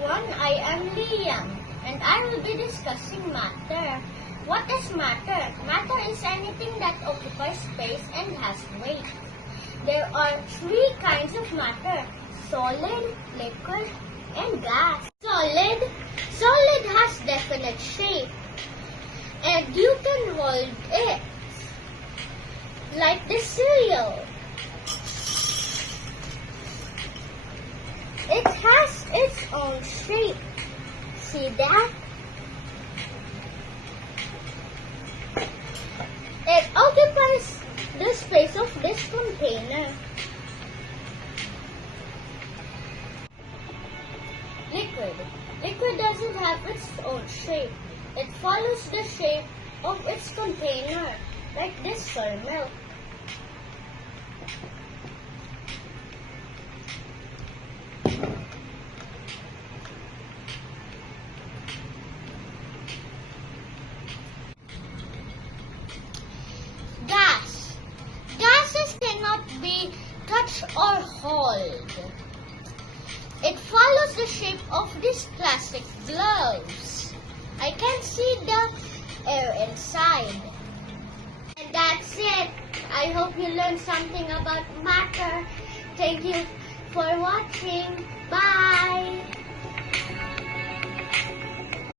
everyone, I am Liam and I will be discussing matter. What is matter? Matter is anything that occupies space and has weight. There are three kinds of matter: solid, liquid, and gas. Solid has definite shape and you can hold it like this cereal. It has its own shape. See that? It occupies the space of this container. Liquid doesn't have its own shape. It follows the shape of its container, like this for milk. Gases cannot be touched or held. It follows the shape of these plastic gloves. I can see the air inside. And that's it. I hope you learned something about matter. Thank you for watching. Bye.